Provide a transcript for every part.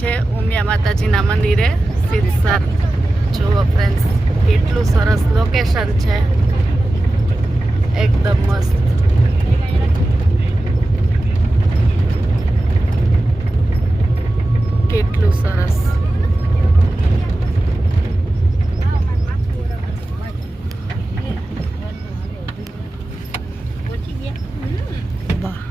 છે ઉમિયા માતાજીના મંદિરે. સિદ્ધસર જુઓ ફ્રેન્ડ્સ કેટલું સરસ લોકેશન છે. એકદમ મસ્ત. કેટલું સરસ વાહ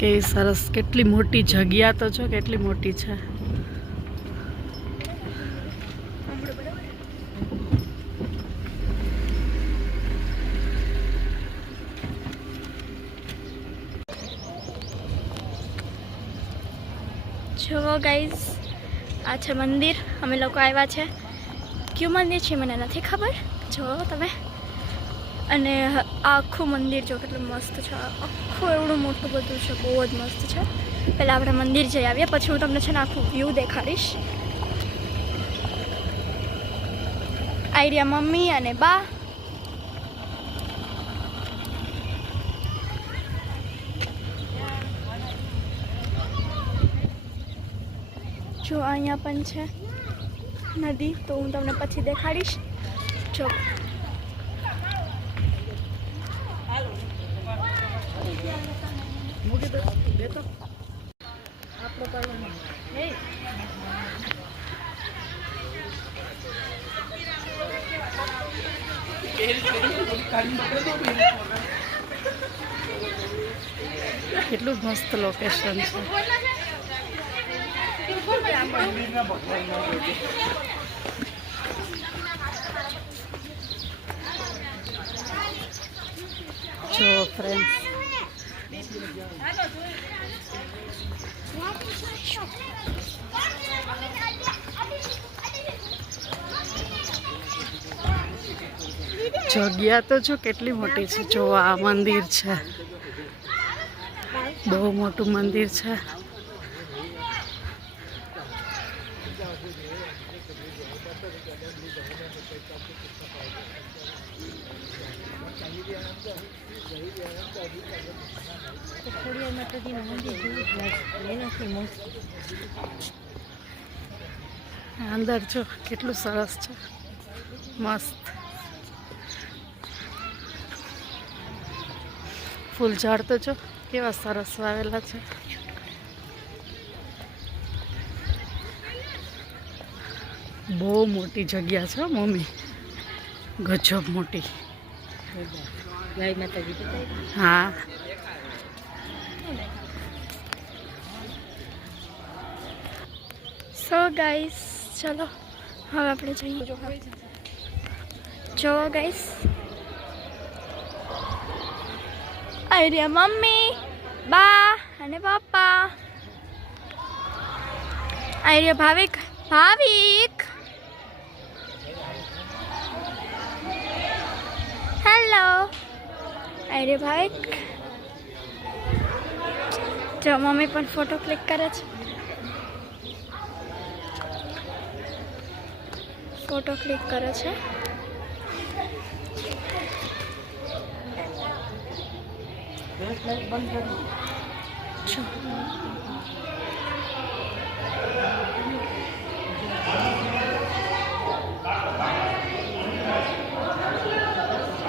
કેવી સરસ, કેટલી મોટી જગ્યા તો છો કેટલી મોટી છે. જુઓ ગાઈઝ, આ છે મંદિર, અમે લોકો આવ્યા છે. કયું મંદિર છે મને નથી ખબર. જુઓ તમે. અને આખું મંદિર જો કેટલું મસ્ત છે. આખું એવડું મોટું બધું છે, બહુ જ મસ્ત છે. પહેલાં આપણે મંદિર જઈ આવીએ, પછી હું તમને છે ને આખું વ્યૂ દેખાડીશ. આઈડિયા મમ્મી અને બા. જો અહીંયા પણ છે નદી, તો હું તમને પછી દેખાડીશ. જો. કેટલું મસ્ત લોકેશન છે. જો ફ્રેન્ડ્સ જગ્યા તો જો કેટલી મોટી છે. જો આ મંદિર છે. બહુ મોટું મંદિર છે. અંદર જો કેટલું સરસ છે. મસ્ત. ફૂલ ઝાડ તો જો કેવા સરસ વાવેલા છે. બહુ મોટી જગ્યા છે મમ્મી. ગજબ મોટી. હા. સો ગાઈસ ચલો, હવે આપણે જઈએ. જો ગાઈસ આઈડિયા મમ્મી, બા અને papa. Idea Bhavik Bhavik. Hello idea Bhavik. જો, મમ્મી પણ ફોટો ક્લિક કરે છે. ફોટો ક્લિક કરે છે જો.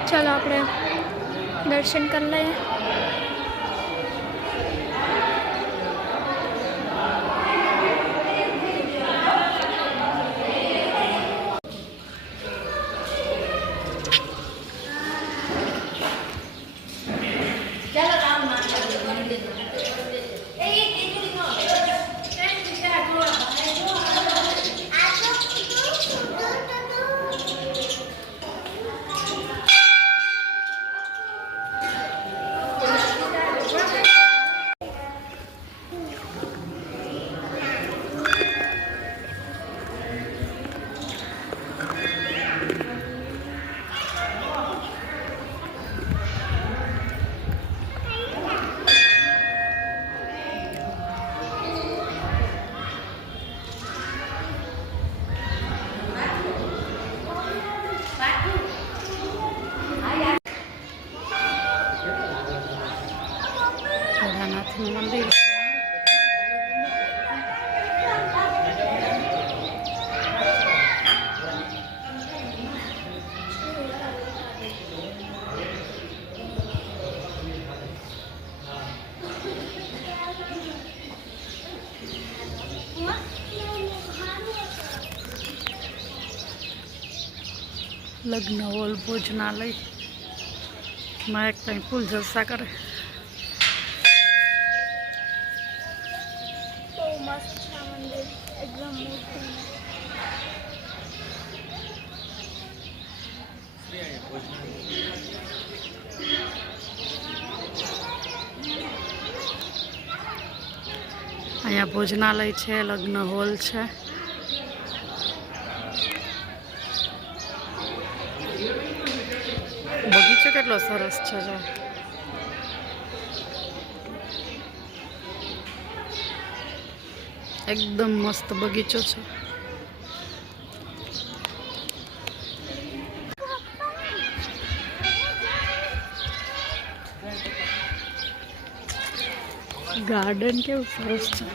ચલો આપણે દર્શન કરી લઈએ લગ્ન હોલ ભોજનાલય. માં એક કંઈ ફૂલ જલસા કરે. અહીંયા ભોજનાલય છે લગ્ન હોલ છે બગીચો કેટલો સરસ છે જો એકદમ મસ્ત બગીચો છે ગાર્ડન કેવું સરસ છે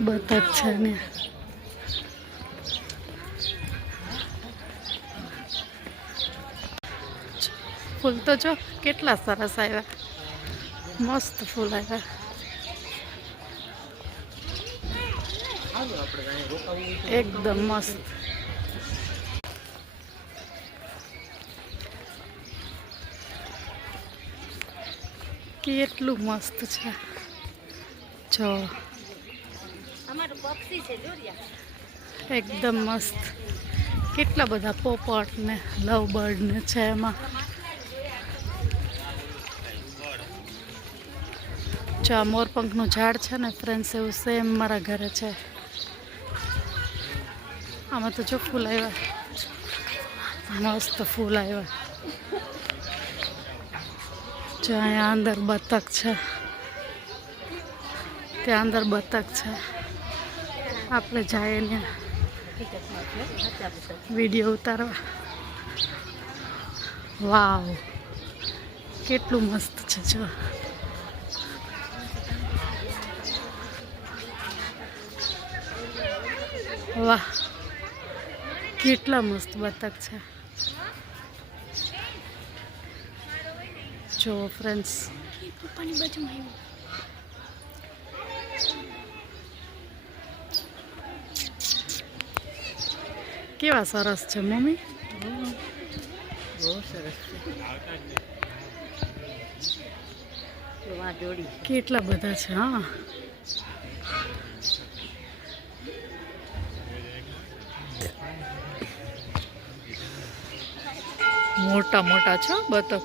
બતક છે ને ફૂલ તો જો, કેટલા સરસ આવ્યા. મસ્ત ફૂલ આવ્યા. એકદમ મસ્ત. કેટલું મસ્ત છે. જો. એકદમ મસ્ત. કેટલા બધા પોપટ ને લવ બર્ડ ને છે એમાં. જો આ મોરપંખનું ઝાડ છે ને ફ્રેન્ડ્સ એવું સેમ મારા ઘરે છે. આમાં તો જો ફૂલ આવ્યા. મસ્ત ફૂલ આવ્યા. જો અહીંયા અંદર બતક છે. ત્યાં અંદર બતક છે. આપણે જઈએ ને વીડિયો ઉતારવા. વાવ. કેટલું મસ્ત છે, જો. વાહ. કેટલા મસ્ત બતક છે. જો ફ્રેન્ડ્સ પપ્પાની બાજુ કેવા સરસ છે, મમ્મી? કેટલા બધા છે, હા. મોટા મોટા છો બતક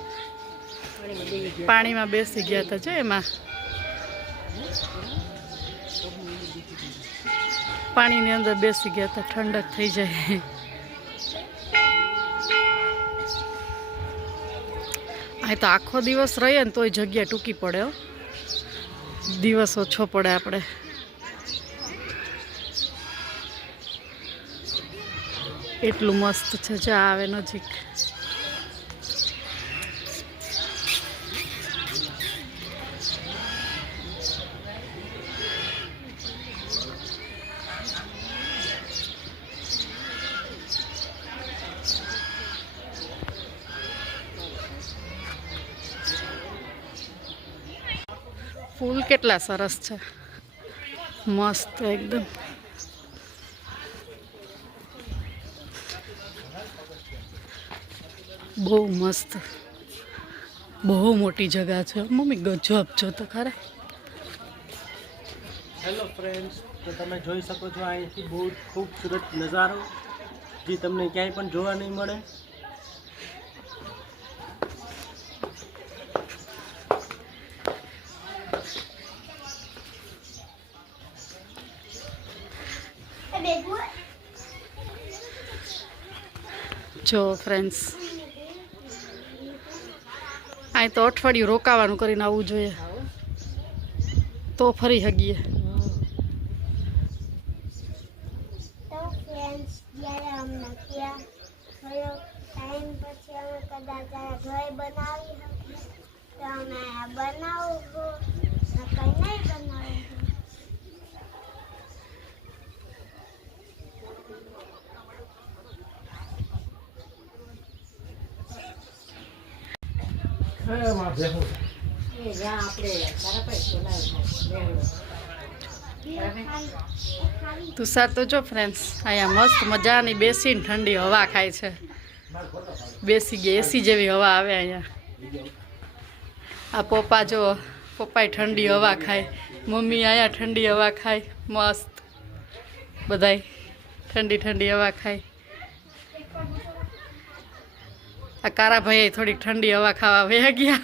પાણીમાં બેસી ગયા હતા જો એમાં. પાણીની અંદર બેસી ગયા હતા ઠંડક થઈ જાય. અહીં તો આખો દિવસ રહીએ ને તોય જગ્યા ટૂંકી પડે દિવસ ઓછો પડે આપણે. એટલું મસ્ત છે જે આવે નજીક. ફૂલ કેટલા સરસ છે. મસ્ત એકદમ. બહુ મસ્ત. બહુ મોટી જગા છે. મમ્મી, ગજબ છો તો ખરા. હેલો ફ્રેન્ડ્સ તો તમે જોઈ શકો છો અહીંથી બહુ ખૂબસૂરત નજારો, જે તમને ક્યાંય પણ જોવા નહીં મળે. જો ફ્રેન્ડ્સ અહીં તો અઠવાડિયું રોકાવાનું કરીને આવવું જોઈએ. તો ફરી હગીએ. તો ફ્રેન્ડ્સ જ્યારે અમને ત્યાં થયો ટાઈમ પછી અમે કદાચ આ ઘરે બનાવી શકીએ તો અમે આ બનાવવું કંઈ નહીં બનાવવું જ્યાં આપણે તારા પાસે બોલાવે તુષાર તો જો ફ્રેન્ડ્સ અહીંયા મસ્ત મજાની બેસીને ઠંડી હવા ખાય છે. બેસી ગઈ, એસી જેવી હવા આવે અહીંયા. આ પપ્પા જો પપ્પાએ ઠંડી હવા ખાય. મમ્મી અહીંયા ઠંડી હવા ખાય. મસ્ત. બધાય ઠંડી ઠંડી હવા ખાય. આ કારાભાઈએ થોડીક ઠંડી હવા ખાવા વહી ગયા.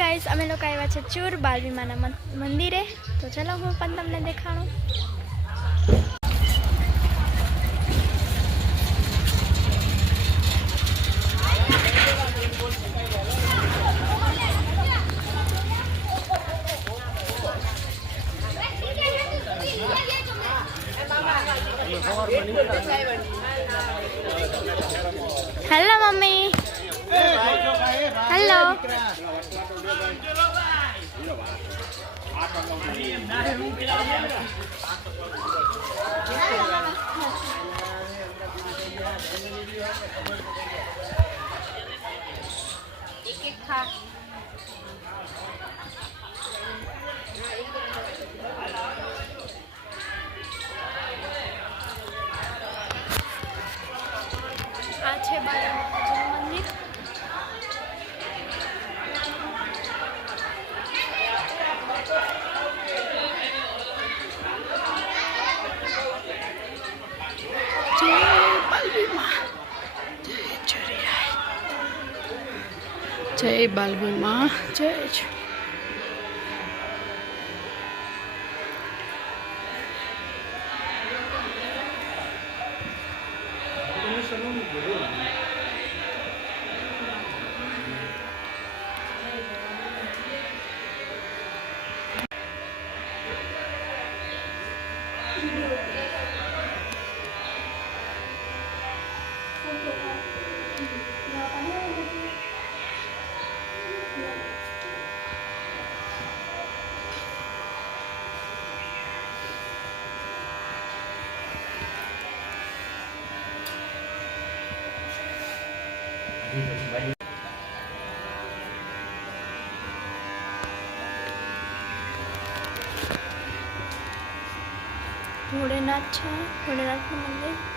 ગાઈસ અમે લોકો આવ્યા છે ચૂર બાલવીમાના મંદિરે તો ચલો, હું પણ તમને દેખાડું. આ છે બાલાજીનું મંદિર જય બાલવીમાં જય જય ભોળેનાથ છે ભોળેનાથનું મંદિર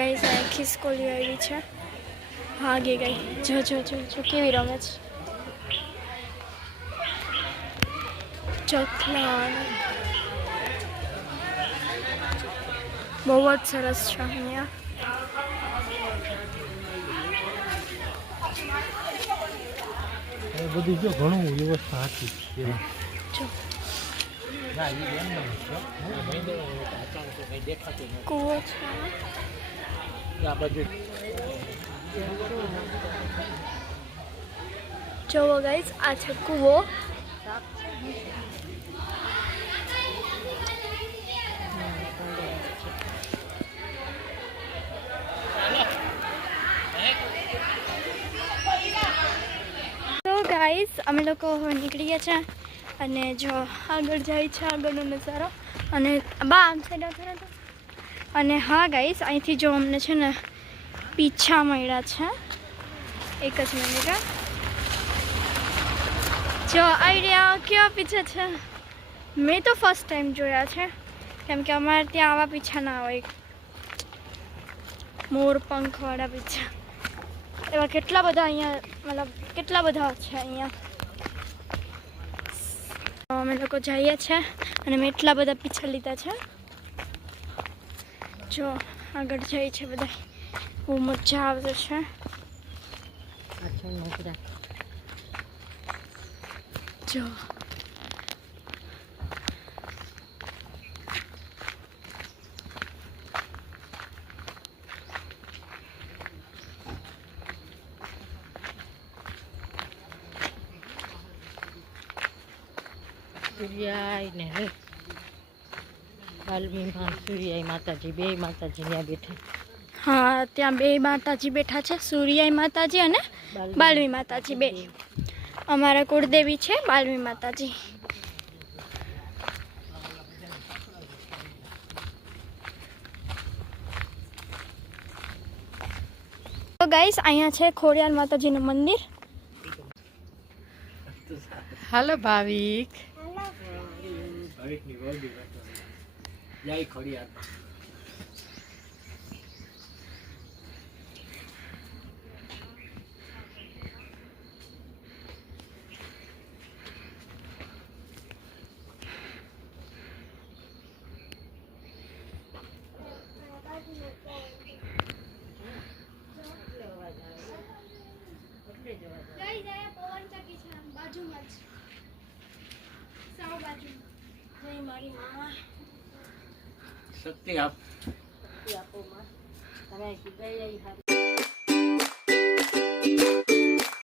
ગાઈસ આ ખિસકોલી આવી છે. ભાગી ગઈ. જો જો જો જો કેવી રમે છે. ચકલાન બહુ જ સરસ છે અહીંયા. બધું જો ઘણું વ્યવસ્થા હતી. કુવો છે. જોવો ગાઈસ આ છે કૂવો ગાઈસ અમે લોકો નીકળી ગયા છે અને જો આગળ જાય છે આગળનો નજારો. અને બા, આમ સાઈડ આવતો. અને હા ગાઈસ અહીંથી જો અમને છે ને પીછા મળ્યા છે. એક જ મિનિટ. જો આઈડિયા કેવા પીછા છે? મેં તો ફર્સ્ટ ટાઈમ જોયા છે. કેમ કે અમારે ત્યાં આવા પીછા ના હોય. મોર પંખવાળા પીછા. એવા કેટલા બધા અહીંયા, મતલબ કેટલા બધા છે અહીંયા. અમે લોકો જઈએ છીએ અને મેં એટલા બધા પીછા લીધા છે. જો આગળ જાય છે બધા. બહુ મજા આવતો છે. જો. Yeah, ને know. વાલ્મીમાં સૂર્યાય માતાજી બે માતાજી ત્યાં બેઠા. હા ત્યાં બે માતાજી બેઠા છે સૂર્યાઈ માતાજી અને બાલવી માતાજી બે. અમારા કુળદેવી છે બાલવી માતાજી. તો ગાઈસ અહીંયા છે ખોડિયાર માતાજીનું મંદિર. હાલો ભાવિક. ભાવિકની વહુ બી બેઠો છે. જય ખોડિયાર શક્તિ આપ તમે કીધા